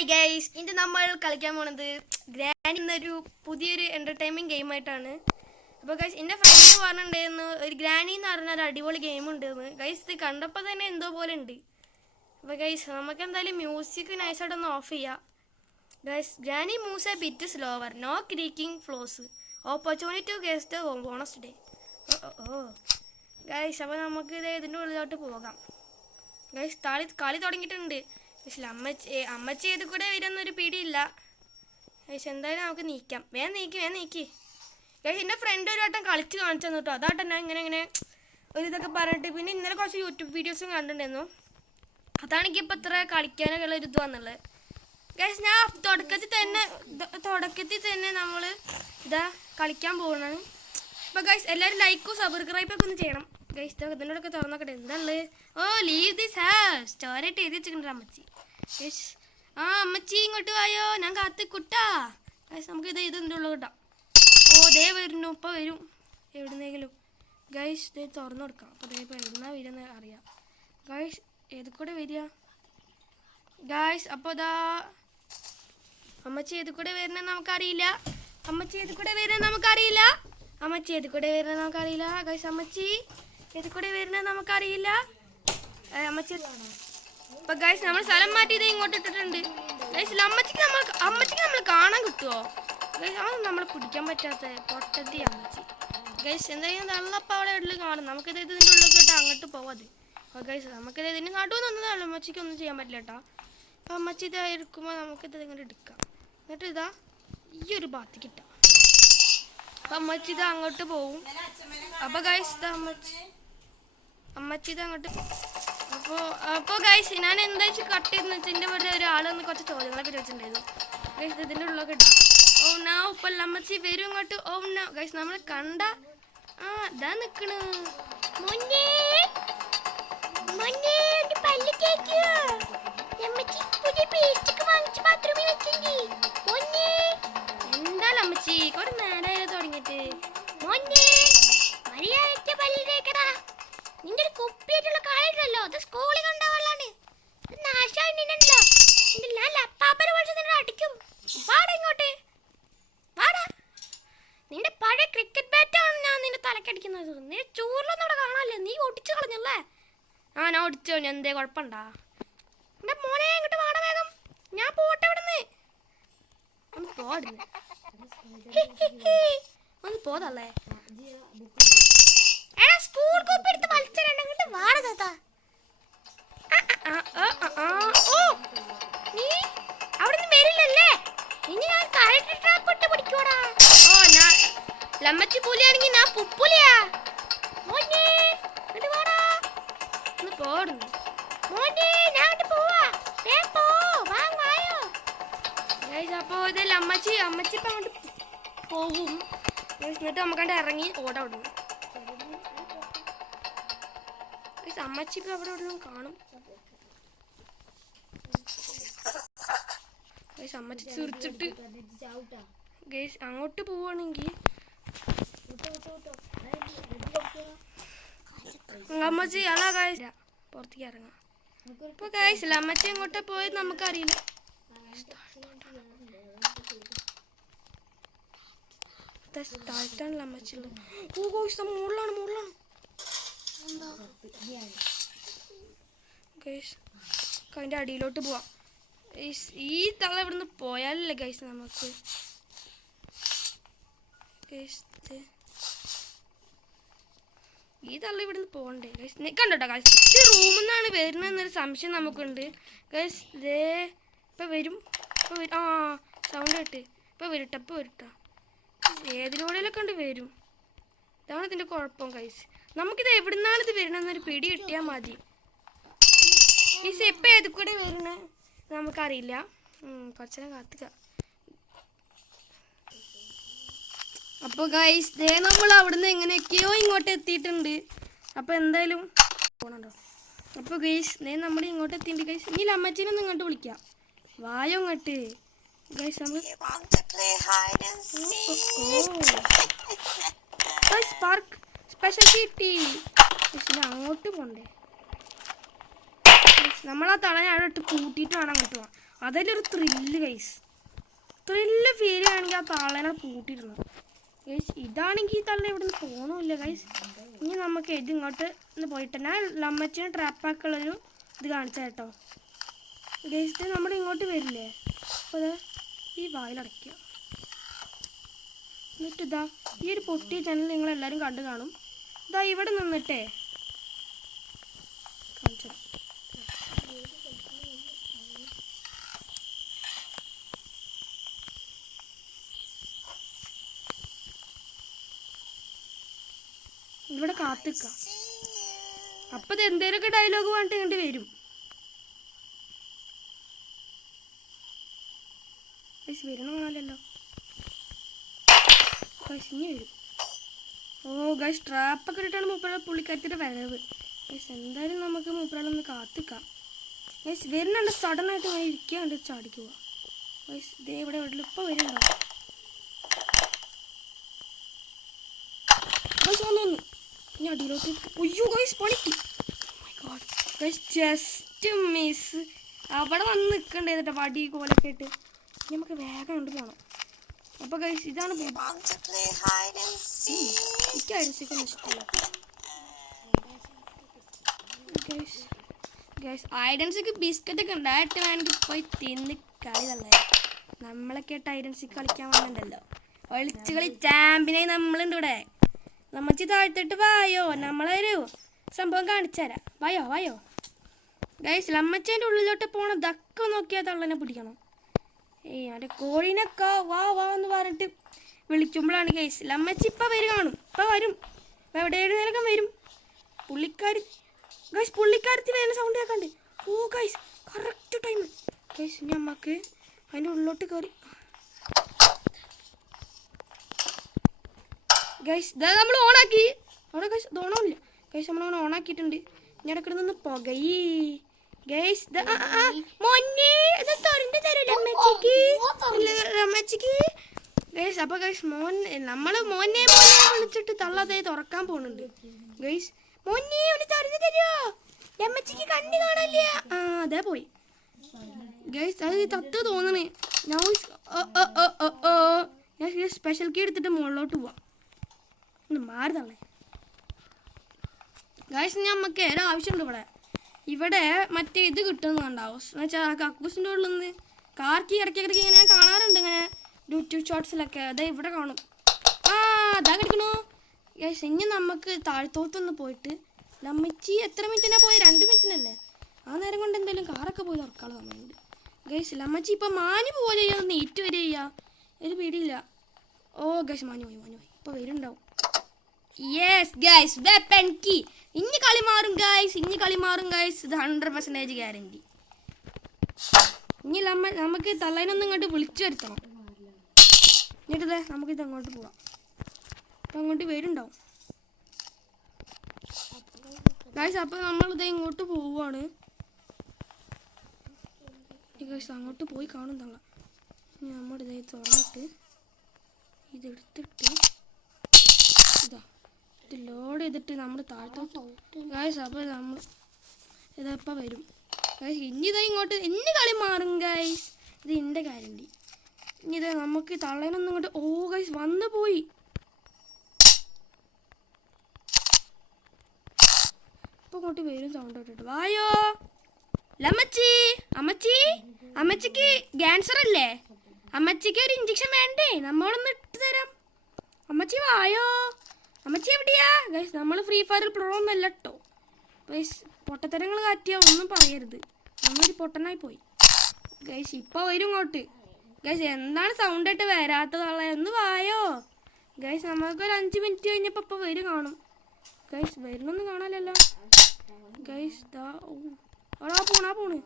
Hi guys, ഇന്ന് നമ്മൾ കളിക്കാൻ പോണത് ഗ്രാനി എന്നൊരു പുതിയൊരു എൻ്റർടൈൻമെൻറ്റ് ഗെയിമായിട്ടാണ്. അപ്പോൾ ഗൈസ്, എൻ്റെ ഫ്രണ്ട് പറഞ്ഞിട്ടുണ്ടായിരുന്നു ഒരു ഗ്രാനി എന്ന് പറഞ്ഞ ഒരു അടിപൊളി ഗെയിം ഉണ്ടെന്ന്. ഗൈസ്, ഇത് കണ്ടപ്പോൾ തന്നെ എന്തോ പോലെ ഉണ്ട്. അപ്പോൾ ഗൈസ്, നമുക്ക് എന്തായാലും മ്യൂസിക് നൈസായിട്ടൊന്ന് ഓഫ് ചെയ്യാം. Guys, granny moves a bit slower, no creaking floors, opportunity to guess the bonus day. Oh guys, അപ്പോൾ നമുക്ക് ഇതിൻ്റെ ഉള്ളിലോട്ട് പോകാം. ഗൈസ്, കളി തുടങ്ങിയിട്ടുണ്ട്. പക്ഷേ അമ്മച്ചി ഇത് കൂടെ വരുന്നൊരു പിടിയില്ല. ഗൈസ്, എന്തായാലും നമുക്ക് നീക്കാം. വേഗം നീക്കി. ഗൈസ്, എൻ്റെ ഫ്രണ്ട് ഒരു വട്ടം കളിച്ച് കാണിച്ചു തന്നു കേട്ടോ. അതാട്ടെ ഞാൻ ഇങ്ങനെ ഒരു ഇതൊക്കെ പറഞ്ഞിട്ട്. പിന്നെ ഇന്നലെ കുറച്ച് യൂട്യൂബ് വീഡിയോസും കണ്ടിട്ടുണ്ടായിരുന്നു. അതാണ് എനിക്ക് ഇപ്പോൾ ഇത്ര കളിക്കാനൊക്കെ ഉള്ള ഒരു ഇത് വന്നുള്ളത്. ഗൈസ്, ഞാൻ തുടക്കത്തിൽ തന്നെ നമ്മൾ ഇതാ കളിക്കാൻ പോകുന്നതാണ്. അപ്പോൾ ഗൈസ്, എല്ലാവരും ലൈക്കും സബ്സ്ക്രൈബൊക്കെ ഒന്ന് ചെയ്യണം. ഗൈസ്, ഇതിനോടൊക്കെ തുറന്നോക്കട്ടെ. എന്താണുള്ളത്? ഓ, ലീവ് ദിസ് ഹൗസ് സ്റ്റോറായിട്ട് എഴുതി വെച്ചിട്ടുണ്ട് അമ്മച്ചി. ഗൈസ്, അമ്മച്ചി ഇങ്ങോട്ട് വായോ, ഞാൻ കാത്തിക്കുട്ടാ. ഗൈസ്, നമുക്ക് ഇതിൻ്റെ ഉള്ളത് കിട്ടാം. ഓ, ദേ വരുന്നു, ഇപ്പോൾ വരും എവിടുന്നെങ്കിലും. ഗൈസ്, ഇത് തുറന്നു കൊടുക്കാം. അപ്പോൾ ദേ ഇപ്പോൾ എവിടുന്നാ വരുന്ന അറിയാം. ഗൈസ്, ഏത് കൂടെ വരിക? ഗൈസ്, അപ്പോൾ ഇതാ അമ്മച്ചി ഏത് കൂടെ വരുന്നത് നമുക്കറിയില്ല. ഗൈസ്, അമ്മച്ചി ഏത് കൂടെ വരുന്നത് നമുക്കറിയില്ല. അമ്മച്ചി ഇപ്പൊ ഗൈസ്, നമ്മൾ സ്ഥലം മാറ്റി ഇത് ഇങ്ങോട്ട് ഇട്ടിട്ടുണ്ട്. ഗൈസ്, അമ്മച്ചിക്ക് നമ്മൾ കാണാൻ കിട്ടുമോ? ഗൈസ്, അത് നമ്മൾ പിടിക്കാൻ പറ്റാത്ത പൊട്ടത്തി അമ്മച്ചി. ഗൈസ്, എന്തായാലും നല്ലപ്പോൾ അവിടെ എവിടെയും കാണും. നമുക്കിത് ഇതിൻ്റെ ഉള്ളിൽ കേട്ടോ അങ്ങോട്ട് പോവാത്. അപ്പോൾ ഗൈസ്, നമുക്കിത് ഇതിന് നടുവ് നിന്നതാണ്. അമ്മച്ചിക്ക് ഒന്നും ചെയ്യാൻ പറ്റില്ല കേട്ടോ. അപ്പോൾ അമ്മച്ചി ഇതായിരിക്കുമ്പോൾ നമുക്കിത് ഇങ്ങനെ എടുക്കാം. എന്നിട്ട് ഇതാ ഈ ഒരു ഭാഗത്തേക്ക് ഇട്ടാം. അപ്പം അമ്മച്ചി ഇത് അങ്ങോട്ട് പോവും. അപ്പോൾ ഗൈസ്, അമ്മച്ചി ഇത് അങ്ങോട്ട്. അപ്പോൾ ഗൈസ്, ഞാൻ എന്താ വെച്ചാൽ കട്ട് ചെയ്തെന്ന് വെച്ചാൽ എൻ്റെ ഇവിടെ ഒരാളൊന്ന് കുറച്ച് ചോദ്യങ്ങളൊക്കെ ചോദിച്ചിട്ടുണ്ടായിരുന്നു. ഗൈസ്, ഇതിൻ്റെ ഉള്ളൊക്കെ ഇടാം. ഓ നാ, ഇപ്പോൾ അമ്മച്ചി വരും ഇങ്ങോട്ട്. ഓ നാ ഗൈസ്, നമ്മൾ കണ്ട ഇതാ നിൽക്കണ്. എന്തായാലും അമ്മച്ചി കുറെ നേരം തുടങ്ങിയിട്ട് നിന്റെ ഒരു കുപ്പിയായിട്ടുള്ള കാലുണ്ടല്ലോ, അത് സ്കൂളിൽ കൊണ്ടുപോകാനാണ്. അടിക്കും. വാടാ ഇങ്ങോട്ട്, വാടാ. നിന്റെ പഴയ ക്രിക്കറ്റ് ബാറ്റാണ് ഞാൻ നിന്റെ തലക്കടിക്കുന്നത്. നീ ചൂരിലൊന്നും അവിടെ കാണാല്ലേ, നീ ഒടിച്ചു കളഞ്ഞല്ലേ? ഞാൻ ഒടിച്ചോ, എന്തേ കുഴപ്പമുണ്ടാ? എന്റെ മോനെ ഇങ്ങോട്ട് വാടാ വേഗം, ഞാൻ പോട്ടെ ഇവിടുന്ന്. ഒന്ന് പോതല്ലേ സ്കൂൾ കോപ്പി എടുത്ത് വലിച്ചിട്ട് വാട താത്ത. നീ അവിടുന്ന് വരില്ലല്ലേ? ഇനി ഞാൻ കറക്റ്റ് ട്രാപ്പ് ഇട്ട് പിടിക്കൂടാ. ഓ, ഞാൻ ലമ്മച്ചി പുലിയാണെങ്കിൽ ഞാൻ പുപ്പുലിയാ. മോനെ ഇങ്ങോട്ട് വാടാ, ഒന്ന് പോടുന്നു. മോനെ ഞാൻ അങ്ങോട്ട് പോവാ, പോ വായോ. അപ്പോൾ ഇതിൽ അമ്മച്ചി ഇപ്പം അങ്ങോട്ട് പോകും. എന്നിട്ട് നമുക്കണ്ട് ഇറങ്ങി ഓടാ വിടുന്നു. അമ്മച്ചി ഇപ്പം അവിടെ എവിടെയും കാണും. അമ്മച്ചി ചിരിച്ചിട്ട് ഗൈസ് അങ്ങോട്ട് പോവാണെങ്കിൽ അമ്മച്ചി അല്ല ഗൈസ് പുറത്തേക്ക് ഇറങ്ങാം. ഇപ്പൊ ഗൈസ് അമ്മച്ചി അങ്ങോട്ട് പോയത് നമുക്കറിയില്ല. താഴ്ത്താണല്ലോ അമ്മച്ചുള്ളത്. ഓ ഗൈസ്, മുകളിലാണ് ഗൈസ്. അതിൻ്റെ അടിയിലോട്ട് പോവാം. ഈ തള്ള ഇവിടുന്ന് പോയാലല്ലേ ഗൈസ് നമുക്ക്. ഈ തള്ള ഇവിടുന്ന് പോകണ്ടേ ഗൈസ്? കണ്ടോട്ടോ ഗൈസ്, ഈ റൂമിൽ നിന്നാണ് വരുന്നതെന്നൊരു സംശയം നമുക്കുണ്ട് ഗൈസ്. ഇതേ ഇപ്പം വരും. സൗണ്ട് കേട്ട് ഇപ്പം വരട്ടോ. ഏതിലൂടെയൊക്കെ ഉണ്ട് വരും. ഇതാണ് ഇതിൻ്റെ കുഴപ്പം ഗൈസ്. നമുക്കിത് എവിടുന്നാണ് ഇത് വരണമെന്നൊരു പിടി കിട്ടിയാൽ മതി. ഈ എപ്പം ഏത് കൂടെ വരണേ നമുക്കറിയില്ല. കുറച്ചേരം കാത്തുക. അപ്പോൾ ഗൈസ്, ദേ നമ്മൾ അവിടുന്ന് എങ്ങനെയൊക്കെയോ ഇങ്ങോട്ട് എത്തിയിട്ടുണ്ട്. അപ്പോൾ എന്തായാലും പോകണല്ലോ. അപ്പോൾ ഗൈസ്, ദേ നമ്മൾ ഇങ്ങോട്ട് എത്തിയിട്ടുണ്ട് ഗൈസ്. ഇനി അമ്മച്ചീനൊന്നും ഇങ്ങോട്ട് വിളിക്കാം. വായോ ഇങ്ങോട്ട് ഗൈസ്. നമ്മൾ സ്പാർക്ക് സ്പെഷ്യൽ കിട്ടി. അങ്ങോട്ട് പോണ്ടേ? നമ്മളാ തളനെ അവിടെ ഇട്ട് കൂട്ടിയിട്ട് വേണം അങ്ങോട്ട് പോകാം. അതിലൊരു ത്രില്ല് ഗൈസ്. ത്രില്ല് ഫീൽ ചെയ്യുകയാണെങ്കിൽ ആ തള്ളേനെ പൂട്ടിയിരുന്നു ഗൈസ്. ഇതാണെങ്കിൽ ഈ തള്ള ഇവിടെ നിന്ന് പോകണമില്ല ഗൈസ്. ഇനി നമുക്ക് ഇത് ഇങ്ങോട്ട് ഒന്ന് പോയിട്ട് ഞാൻ ലമ്മച്ചിനെ ട്രാപ്പാക്കുള്ളൊരു ഇത് കാണിച്ചാൽ കേട്ടോ ഗൈസ്. നമ്മൾ ഇങ്ങോട്ട് വരില്ലേ, അപ്പോൾ ഈ വായിലടയ്ക്കുക. എന്നിട്ട് ഇതാ ഈ ഒരു പൊട്ടിയ ചാനൽ നിങ്ങളെല്ലാവരും കണ്ടു കാണും. ഇതാ ഇവിടെ നിന്നിട്ടേ കാണിച്ചു. ഇവിടെ കാത്തിക്ക. അപ്പൊ ഇത് എന്തേലൊക്കെ ഡയലോഗ് പറഞ്ഞിട്ട് ഇങ്ങോട്ട് വരും. വരണമല്ലോ ഇനി വരും. ഓ ഗൈസ് ട്രാപ്പൊക്കെ ഇട്ടിട്ടാണ് മൂപ്പഴ പുള്ളിക്കാരത്തിൻ്റെ വരവ് ഗൈസ്. എന്തായാലും നമുക്ക് മൂപ്പഴൊന്ന് കാത്തിക്കാം ഗൈസ്. വരുന്നുണ്ട് സഡനായിട്ട് അങ്ങനെ ഇരിക്കാണ്ട് ചാടിക്കുക ഗൈസ്. ഇതേ ഇവിടെ വീട്ടിൽ ഇപ്പോൾ വരുന്നുണ്ടോ ഗൈസ്. വന്നു ഇനി അടിയിലോട്ട്. അയ്യോ ഗൈസ് പണിക്ക്. Guys just miss. അവിടെ വന്ന് നിൽക്കണ്ടേ എന്നിട്ട് വടി കോലൊക്കെ ഇട്ട്. നമുക്ക് വേഗം കൊണ്ട് പോകണം. അപ്പോൾ ഗൈസ് ഇതാണ് എനിക്ക് ഐഡൻസിക്കൊന്നും ഇഷ്ടമല്ല ഗൈസ്. ഗൈസ് ഐഡൻസിക്ക് ബിസ്ക്കറ്റൊക്കെ ഉണ്ടായിട്ട് വേണമെങ്കിൽ പോയി തിന്ന് കളി തള്ളേ. നമ്മളൊക്കെ ആയിട്ട് ഐഡൻസിക്ക് കളിക്കാൻ വന്നിട്ടുണ്ടല്ലോ. ഒളിച്ച് കളി ചാമ്പ്യനായി നമ്മളുണ്ട് ഇവിടെ. നമ്മച്ചി താഴ്ത്തിട്ട് വായോ, നമ്മളൊരു സംഭവം കാണിച്ചു തരാം. വായോ വായോ ഗൈസ്. ലമ്മച്ചേൻ്റെ ഉള്ളിലോട്ട് പോകണം. ദക്ക നോക്കിയാൽ തള്ളനെ പിടിക്കണം. മറ്റേ കോഴീനൊക്കെ വാ വാ എന്ന് പറഞ്ഞിട്ട് വിളിക്കുമ്പോഴാണ് ഗൈസ്. ലമ്മച്ചി ഇപ്പം വരും കാണും. ഇപ്പം വരും. ഇപ്പം എവിടെയായിരുന്നേലൊക്കെ വരും. പുള്ളിക്കാരത്തി വരുന്ന സൗണ്ട് കേൾക്കണ്ട്. ഓ ഗൈസ് കറക്റ്റ് ടൈം ഗൈസ്. ഇനി അമ്മക്ക് അതിൻ്റെ ഉള്ളിലോട്ട് കയറി ഗൈസ്. ഇതാ നമ്മൾ ഓണാക്കി. അവിടെ ഗൈസ് ഇത് ഓണമില്ല ഗൈസ്. നമ്മൾ ഓണാക്കിയിട്ടുണ്ട്. ഇനി ഇടയ്ക്കിടെ നിന്ന് പുകയി ഗൈസ്. രമ്മച്ചിക്ക് ഗൈസ്. അപ്പോൾ ഗൈസ് നമ്മൾ മോനെ വിളിച്ചിട്ട് തള്ളതെ തുറക്കാൻ പോകുന്നുണ്ട് ഗൈസ്. മോനെ ഒന്ന് തുറന്നു തരുമോ, രമ്മച്ചിക്ക് കണ്ണു കാണാനില്ല. അതേ പോയി ഗൈസ്. അത് തത്ത് തോന്നണേ. ഞാൻ സ്പെഷ്യൽ കീ എടുത്തിട്ട് മുകളിലോട്ട് പോവാം. ഒന്ന് മാറി തള്ളേ ഗൈസ്. നമുക്ക് ഒരു ആവശ്യമുണ്ട് ഇവിടെ. ഇവിടെ മറ്റേ ഇത് കിട്ടുന്നുണ്ടാവും എന്ന് വെച്ചാൽ കക്കൂസിൻ്റെ ഉള്ളിൽ നിന്ന് കാർക്കി ഇടയ്ക്കിടയ്ക്ക് ഇങ്ങനെ കാണാറുണ്ട് ഇങ്ങനെ യൂട്യൂബ് ഷോർട്സിലൊക്കെ. അതെ ഇവിടെ കാണും. അതാ കിടക്കണു ഗൈസ്. ഇനി നമുക്ക് താഴത്തോട്ടൊന്ന് പോയിട്ട് ലമ്മച്ചി എത്ര മിനിറ്റിനാ പോയി? 2 മിനിറ്റിനല്ലേ. ആ നേരം കൊണ്ട് എന്തെങ്കിലും കാറൊക്കെ പോയി തുറക്കാനുള്ള സമയമുണ്ട് ഗൈസ്. ലമ്മച്ചി ഇപ്പം മാനി പോവുക ചെയ്യുക, നീറ്റ് വരിക ചെയ്യുക, ഒരു പിടിയില്ല. ഓ ഗൈസ് മാനി പോയി ഇപ്പോൾ വരുന്നുണ്ടാവും. Yes guys weapon key. ഇനി കളി മാറും ഗൈസ്. ഇത് 100% ഗ്യാരണ്ടി. ഇനി നമുക്ക് തള്ളേനൊന്നും ഇങ്ങോട്ട് വിളിച്ചു വരുത്തണം. എന്നിട്ട് നമുക്കിത് അങ്ങോട്ട് പോവാം. അപ്പം അങ്ങോട്ട് വരുന്നുണ്ടാവും ഗൈസ്. അപ്പോൾ നമ്മളിത് ഇങ്ങോട്ട് പോവുകയാണ് ഗൈസ്. അങ്ങോട്ട് പോയി കാണും തള്ള. ഇനി നമ്മളിത് തുറന്നിട്ട് ഇതെടുത്തിട്ട് ഇതാ ഇത് ലോഡ് ചെയ്തിട്ട് നമ്മൾ താഴത്തോട്ട് ഗൈസ്. അപ്പോൾ നമ്മൾ ഇതപ്പോൾ വരും ഗൈസ്. ഇനി ഇങ്ങോട്ട് ഇനി കളി മാറും ഗൈസ്. ഇത് എൻ്റെ ഗ്യാരണ്ടി. ഇനി നമുക്ക് തള്ളേനൊന്നും ഇങ്ങോട്ട്. ഓ ഗൈസ് വന്നു പോയി. ഇപ്പോൾ ഇങ്ങോട്ട് വരും സൗണ്ട് ഇട്ടിട്ട്. വായോ അമ്മച്ചിക്ക് ക്യാൻസർ അല്ലേ? അമ്മച്ചിക്ക് ഒരു ഇഞ്ചക്ഷൻ വേണ്ടേ? നമ്മളൊന്ന് ഇട്ട് തരാം. അമ്മച്ചി വായോ. അമ്മച്ചി എവിടെയാ ഗൈസ്? നമ്മൾ ഫ്രീ ഫയർ പ്രോ ഒന്നല്ല കേട്ടോ ഗൈസ്. പൊട്ടത്തരങ്ങൾ കാറ്റിയാ ഒന്നും പറയരുത്. നമ്മളൊരു പൊട്ടനായി പോയി ഗൈസ്. ഇപ്പോൾ വരും ഇങ്ങോട്ട് ഗൈസ്. എന്താണ് സൗണ്ട് ആയിട്ട് വരാത്തതുള്ള? ഒന്ന് വായോ ഗൈസ്. നമുക്കൊരു 5 മിനിറ്റ് കഴിഞ്ഞപ്പോൾ ഇപ്പോൾ വരും കാണും ഗൈസ്. വരുന്നൊന്നും കാണാനല്ലോ ഗൈസ്. പോണ്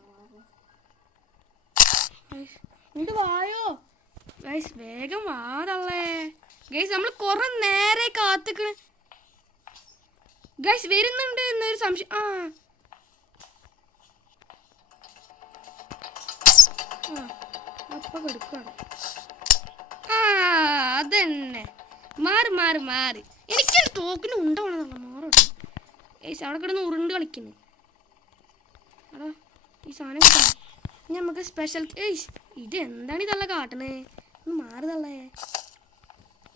ഗൈസ്. ഇങ്ങോട്ട് വായോ ഗൈസ്. വേഗം വാതള്ളേ ഗൈസ്. നമ്മൾ കുറെ നേരെ കാത്തിക്കണ് ഗൈസ്. വരുന്നുണ്ട് എന്നൊരു സംശയം. അപ്പൊ കൊടുക്കാണ്. അതന്നെ മാറി എനിക്കൊരു തോക്കിന് ഉണ്ടാവണമെന്നുള്ള മാറോട്ടെ ഗൈസ്. അവിടെ കിടന്ന് ഉരുണ്ട് കളിക്കുന്നു. അടാ ഈ സാധനം കിട്ടണം ഇനി നമുക്ക് സ്പെഷ്യൽ ഇത് എന്താണ് ഇതല്ല കാട്ടണേ മാറുതള്ളേ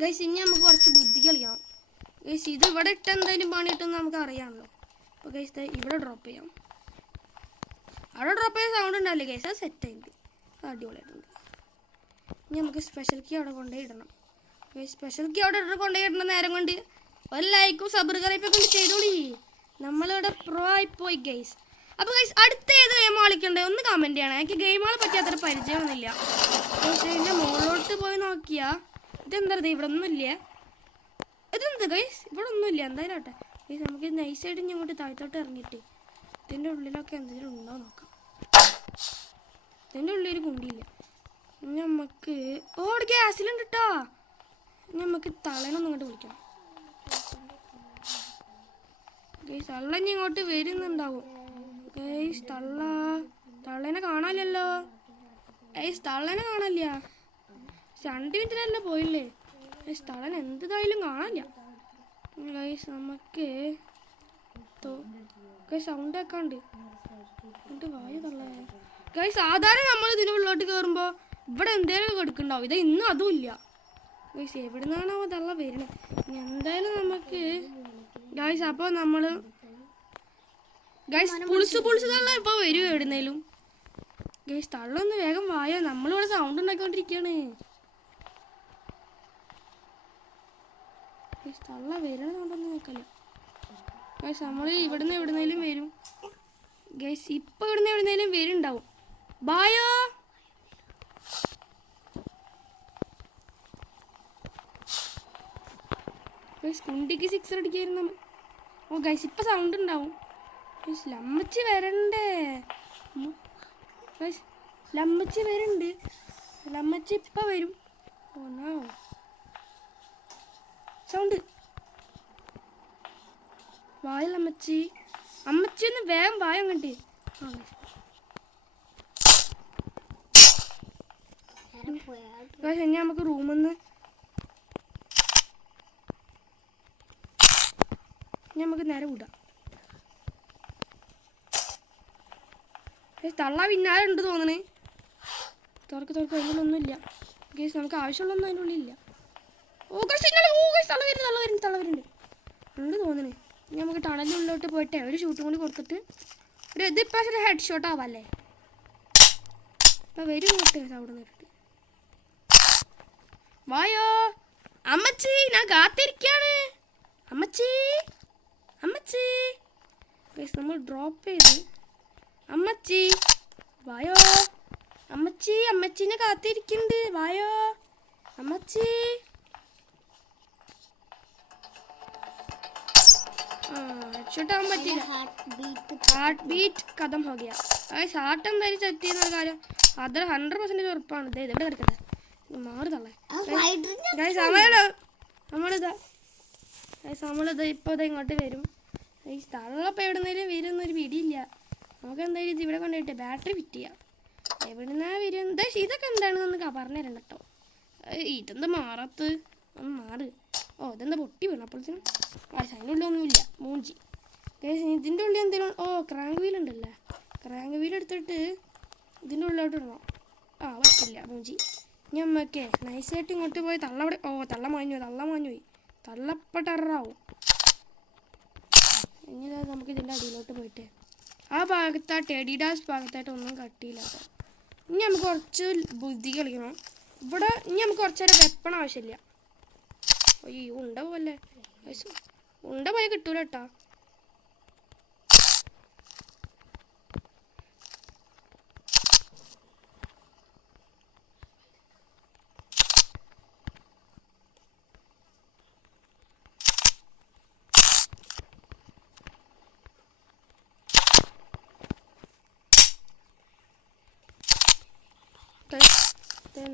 ഗൈസ്. ഇനി നമുക്ക് കുറച്ച് ബുദ്ധി കളിക്കാം ഗൈസ്. ഇത് ഇവിടെ ഇട്ട് എന്തായാലും പണി ഇട്ടെന്ന് നമുക്ക് അറിയാമല്ലോ. അപ്പോൾ ഗൈസ് ഇവിടെ ഡ്രോപ്പ് ചെയ്യാം. അവിടെ ഡ്രോപ്പ് ചെയ്യാൻ സൗണ്ട് ഉണ്ടാവില്ലേ ഗൈസ്, അത് സെറ്റായിട്ടുണ്ട്, അത് അടിപൊളിയായിട്ടുണ്ട്. ഇനി നമുക്ക് സ്പെഷ്യൽ കീ അവിടെ കൊണ്ടുപോയി ഇടണം. സ്പെഷ്യൽ കീ അവിടെ കൊണ്ടുപോയി ഇടുന്ന നേരം കൊണ്ട് ഒരു ലൈക്കും സബ്സ്ക്രൈബൊക്കെ കൊണ്ട് ചെയ്തോളി. നമ്മളിവിടെ പ്രോ ആയിപ്പോയി ഗൈസ്. അപ്പോൾ ഗൈസ് അടുത്ത ഏത് ഗെയിം കളിക്കണ്ടേ ഒന്ന് കമൻറ്റ് ചെയ്യണം. എനിക്ക് ഗെയിമുകളെ പറ്റി അത്ര പരിചയമൊന്നുമില്ല. ഇതിൻ്റെ മുകളിലോട്ട് പോയി നോക്കിയാൽ ഇതെന്താ ഇവിടെ ഒന്നുമില്ല. ഇതെന്താ ഗൈസ് ഇവിടെ ഒന്നുമില്ല. എന്തായാലും ആട്ടെ ഗൈസ്, നമുക്ക് നൈസായിട്ട് ഇനി അങ്ങോട്ട് താഴത്തോട്ട് ഇറങ്ങിയിട്ട് ഇതിൻ്റെ ഉള്ളിലൊക്കെ എന്തെങ്കിലും ഉണ്ടോ നോക്കാം. ഇതിൻ്റെ ഉള്ളിൽ കുണ്ടിയില്ല. നമുക്ക് ഓട് ഗ്യാസിലുണ്ട് കേട്ടോ. നമുക്ക് തളനൊന്നും ഇങ്ങോട്ട് വിളിക്കണം ഗൈസ്. തള്ള ഇനി ഇങ്ങോട്ട് വരുന്നുണ്ടാവും ഗൈസ്. തള്ളേനെ കാണാനില്ലല്ലോ ഗൈസ്, തള്ളേനെ കാണാനില്ല. 2 മിനിറ്റിനല്ലേ പോയില്ലേ ഗൈസ്, തള്ളേനെ എന്തായാലും കാണാനില്ല ഗൈസ്. നമുക്ക് സൗണ്ട് ഒക്കെ ഉണ്ട് എന്നിട്ട് വായ തള്ളേ ഗൈസ്. സാധാരണ നമ്മൾ ഇതിൻ്റെ ഉള്ളിലോട്ട് കയറുമ്പോൾ ഇവിടെ എന്തേലും കൊടുക്കുന്നുണ്ടാവും. ഇത് ഇന്നും അതും ഇല്ല ഗൈസ്. എവിടെ നിന്നാണോ തള്ള വരുന്നത്. എന്തായാലും നമുക്ക് ഗൈസ് അപ്പോൾ നമ്മൾ ഗൈസ് പുളിച്ച് തള്ള ഇപ്പോൾ വരും എവിടുന്നേലും ഗൈസ്. തള്ളൊന്ന് വേഗം വായ, നമ്മളിവിടെ സൗണ്ട് ഉണ്ടാക്കിക്കൊണ്ടിരിക്കുകയാണ് ഗൈസ്. തള്ള വരണ സൗണ്ടൊന്നും നോക്കല്ല ഗൈസ്. നമ്മൾ ഇവിടുന്ന് എവിടുന്നേലും വരും ഗൈസ്. ഇപ്പം ഇവിടുന്ന് എവിടുന്നേലും വരുന്നുണ്ടാവും. ബായോ ഗൈസ്. കുണ്ടിക്ക് 6 അടിക്കായിരുന്നു. ഓ ഗൈസ് ഇപ്പം സൗണ്ട് ഉണ്ടാവും ഗൈസ്. ലമ്മച്ചി വരണ്ടേ ഗൈസ്, ലമ്മച്ചി വരുന്നുണ്ട്. ലമ്മച്ചി ഇപ്പം വരും. ഓ സൗണ്ട് വായല്ല അമ്മച്ചി. അമ്മച്ചി ഒന്ന് വേഗം വായ അങ്ങോട്ട്. ഇനി നമുക്ക് റൂമിൽ നിന്ന് നമുക്ക് നേരെ വിടാം. തള്ള പിന്നാലെ ഉണ്ട് തോന്നണേ. തുറക്ക് അതിനുള്ളൊന്നുമില്ല ഗൈസ്. നമുക്ക് ആവശ്യമുള്ളൊന്നും അതിൻ്റെ ഉള്ളിലില്ല. ഓ ഗൈസ് തള്ള വരുന്നുണ്ട് ഉണ്ട് തോന്നണേ. ഇനി നമുക്ക് ടണലിനുള്ളിലോട്ട് പോയിട്ട് ഒരു ഷൂട്ടും കൂടി കൊടുത്തിട്ട് ഇതിപ്പോൾ ഒരു ഹെഡ് ഷോട്ട് ആവാല്ലേ. ഇപ്പം വരും നോട്ട് അവിടെ നിന്നിട്ട്. വായോ അമ്മച്ചി, ഞാൻ കാത്തിരിക്കാണ് അമ്മച്ചി. ഗൈസ് നമ്മൾ ഡ്രോപ്പ് ചെയ്ത് അമ്മച്ചി വായോ. അമ്മച്ചീനെ കാത്തിരിക്കുന്നുണ്ട്. വായോ അമ്മച്ചി. ഹെഡ്ഷോട്ടാവാൻ പറ്റില്ല. ഹാർട്ട് ബീറ്റ് കഥം ഹോ ഗയാ. ഹാർട്ട് എന്തായാലും സെറ്റ് ചെയ്യുന്ന കാര്യം അത് 100% ഉറപ്പാണ്. ഇതേ ഇവിടെ കിടക്കട്ടെ മാറുതള്ളേ നമ്മളിത് ഇപ്പോൾ ഇത് ഇങ്ങോട്ട് വരും. ഈ തള്ളപ്പോൾ എവിടുന്നേലും വരുന്നൊരു പിടിയില്ല. നമുക്ക് എന്തായാലും ഇത് ഇവിടെ കൊണ്ടുപോയിട്ട് ബാറ്ററി ഫിറ്റ് ചെയ്യാം. എവിടുന്നാ വരും എന്താ ഇതൊക്കെ എന്താണെന്നൊന്ന് പറഞ്ഞു തരണ്ട കേട്ടോ. ഇതെന്താ മാറത്ത് ഒന്ന് മാറ്. ഓ ഇതെന്താ പൊട്ടി വീണു അപ്പോഴത്തേനും. അതിനുള്ളിലൊന്നുമില്ല മൂഞ്ചി. ഇതിൻ്റെ ഉള്ളിൽ എന്തെങ്കിലും ക്രാങ്ക് വീൽ ഉണ്ടല്ലേ. ക്രാങ്ക് വീൽ എടുത്തിട്ട് ഇതിൻ്റെ ഉള്ളിലോട്ട് ഇടണം. പറ്റില്ല മൂഞ്ചി. ഇനി അമ്മക്കേ നൈസായിട്ട് ഇങ്ങോട്ട് പോയി തള്ള അവിടെ. തള്ള മാഞ്ഞു പോയി. തള്ളപ്പ ടെററാവും. ഇനി നമുക്ക് ഇതിൻ്റെ അടിയിലോട്ട് പോയിട്ട് ആ ഭാഗത്തായിട്ട് എഡിഡാസ് ഭാഗത്തായിട്ട് ഒന്നും കട്ടിയില്ല. ഇനി നമുക്ക് കുറച്ച് ബുദ്ധി കളിക്കണം. ഇവിടെ ഇനി നമുക്ക് കുറച്ച് നേരം വെപ്പൺ ആവശ്യമില്ല. അയ്യോ ഉണ്ട പോലെ കിട്ടൂല കേട്ടോ.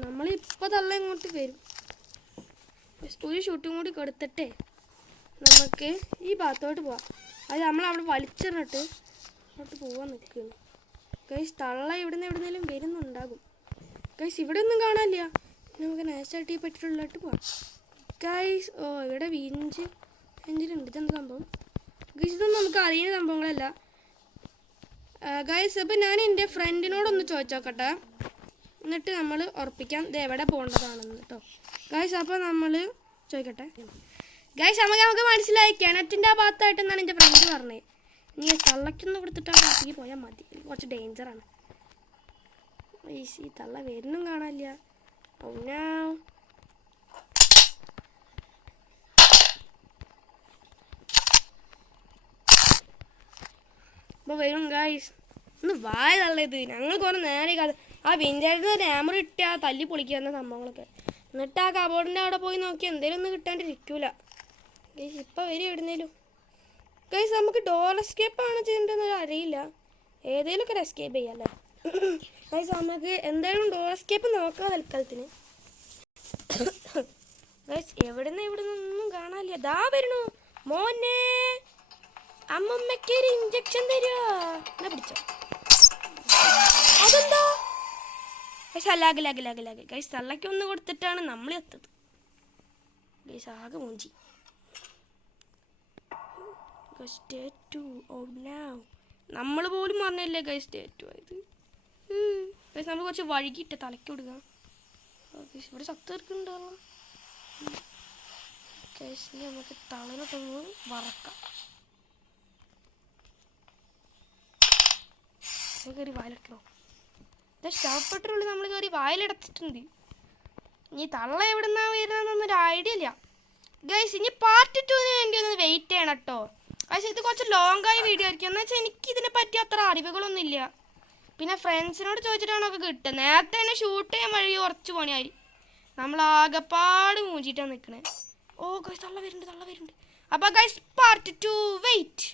നമ്മളിപ്പോൾ തള്ള ഇങ്ങോട്ട് വരും. ഒരു ഷൂട്ടും കൂടി കൊടുത്തിട്ടേ നമുക്ക് ഈ ഭാഗത്തോട്ട് പോവാം. അത് നമ്മളവിടെ വലിച്ചെറിഞ്ഞിട്ട് അങ്ങോട്ട് പോവാൻ നിൽക്കുന്നു. ഗൈസ് തള്ള എവിടുന്നേലും വരുന്നുണ്ടാകും. ഗൈസ് ഇവിടെ ഒന്നും കാണാനില്ല. നമുക്ക് നൈസായിട്ട് ഈ പെട്ടിലുള്ളിലോട്ട് പോവാം ഗൈസ്. ഇവിടെ എഞ്ചിനുണ്ട്. ഇതെന്താ സംഭവം ഗൈസ്? ഇതൊന്നും നമുക്ക് അറിയുന്ന സംഭവങ്ങളല്ല. ഗൈസ് അപ്പോൾ ഞാൻ എൻ്റെ ഫ്രണ്ടിനോടൊന്ന് ചോദിച്ചോക്കട്ടെ, എന്നിട്ട് നമ്മൾ ഉറപ്പിക്കാം ഇത് എവിടെ പോകേണ്ടതാണെന്ന് കേട്ടോ. ഗൈസ് അപ്പോൾ നമ്മൾ ചോദിക്കട്ടെ. ഗൈസ് നമുക്ക് മനസ്സിലായി കിണറ്റിൻ്റെ ആ ഭാഗത്തായിട്ടെന്നാണ് എൻ്റെ ഫ്രണ്ട് പറഞ്ഞത്. നീ തള്ളയ്ക്കൊന്ന് കൊടുത്തിട്ട് ആ ഭാഗത്തേക്ക് പോയാൽ മതി, കുറച്ച് ഡേഞ്ചറാണ്. ഈ തള്ള വരുന്നും കാണാനില്ല. അപ്പോൾ വരും ഗൈസ്, ഒന്ന് വായ തള്ളത്. ഞങ്ങൾ കുറേ നേരെ ആ ബെഞ്ചായിരുന്നു ക്യാമറ ഇട്ട് ആ തല്ലി പൊളിക്കുന്ന സംഭവങ്ങളൊക്കെ. എന്നിട്ട് ആ കബോർഡിൻ്റെ അവിടെ പോയി നോക്കി എന്തേലും ഒന്നും കിട്ടാണ്ടിരിക്കൂല ഗൈസ്. ഇപ്പം വരും എവിടുന്നേലും. ഗൈസ് നമുക്ക് ഡോർ എസ്കേപ്പാണ് ചെയ്യേണ്ടതെന്ന് അറിയില്ല, ഏതെങ്കിലുമൊക്കെ ഒരു എസ്കേപ്പ് ചെയ്യാം അല്ലേ. ഗൈസ് നമുക്ക് എന്തായാലും ഡോർ എസ്കേപ്പ് നോക്കാം തൽക്കാലത്തിന്. ഗൈസ് എവിടുന്നൊന്നും കാണാനില്ല. ദാ വരണു മോനെ, അമ്മമ്മയ്ക്ക് ഒരു ഇഞ്ചക്ഷൻ തരുമോ? എന്നാ പിടിച്ചോ. അതെന്താ ഗൈസ്? Lag guys. തള്ളയ്ക്ക് ഒന്ന് കൊടുത്തിട്ടാണ് നമ്മൾ എത്തത് ഗൈസ്. ആകെ മൂഞ്ചി. നമ്മൾ പോലും പറഞ്ഞല്ലേ ഗൈസ് സ്റ്റേറ്റു ആയത്. ഗൈസ് നമ്മൾ കുറച്ച് വഴുകിയിട്ട് തലയ്ക്ക് കൊടുക്കാം. ഇവിടെ സത്ത് തീർക്കുന്നുണ്ടോ ഗൈസ്? നമുക്ക് തളനൊട്ടൊന്ന് വറക്കാം. കയറി വായിലെടുക്കണോ? ഷവപ്പെട്ടുള്ളിൽ നമ്മൾ കയറി വായിലെടുത്തിട്ടുണ്ട്. ഇനി തള്ള എവിടുന്നാ വരുന്നതെന്നൊരു ഐഡിയ ഇല്ല ഗൈസ്. ഇനി പാർട്ട് 2 വേണ്ടി ഒന്ന് വെയിറ്റ് ചെയ്യണം കേട്ടോ. പക്ഷേ ഇത് കുറച്ച് ലോങ്ങായ വീഡിയോ ആയിരിക്കും. എന്ന് വെച്ചാൽ എനിക്ക് ഇതിനെ പറ്റി അത്ര അറിവുകളൊന്നും ഇല്ല. പിന്നെ ഫ്രണ്ട്സിനോട് ചോദിച്ചിട്ടാണ് ഒക്കെ കിട്ടുക. നേരത്തെ തന്നെ ഷൂട്ട് ചെയ്യാൻ വഴി കുറച്ച് പണിയായി. നമ്മൾ ആകെപ്പാട് മൂഞ്ചിട്ടാണ് നിൽക്കണേ. ഓ ഗൈസ് തള്ള വരുന്നുണ്ട്. അപ്പോൾ ഗൈസ് പാർട്ട് 2 വെയിറ്റ്.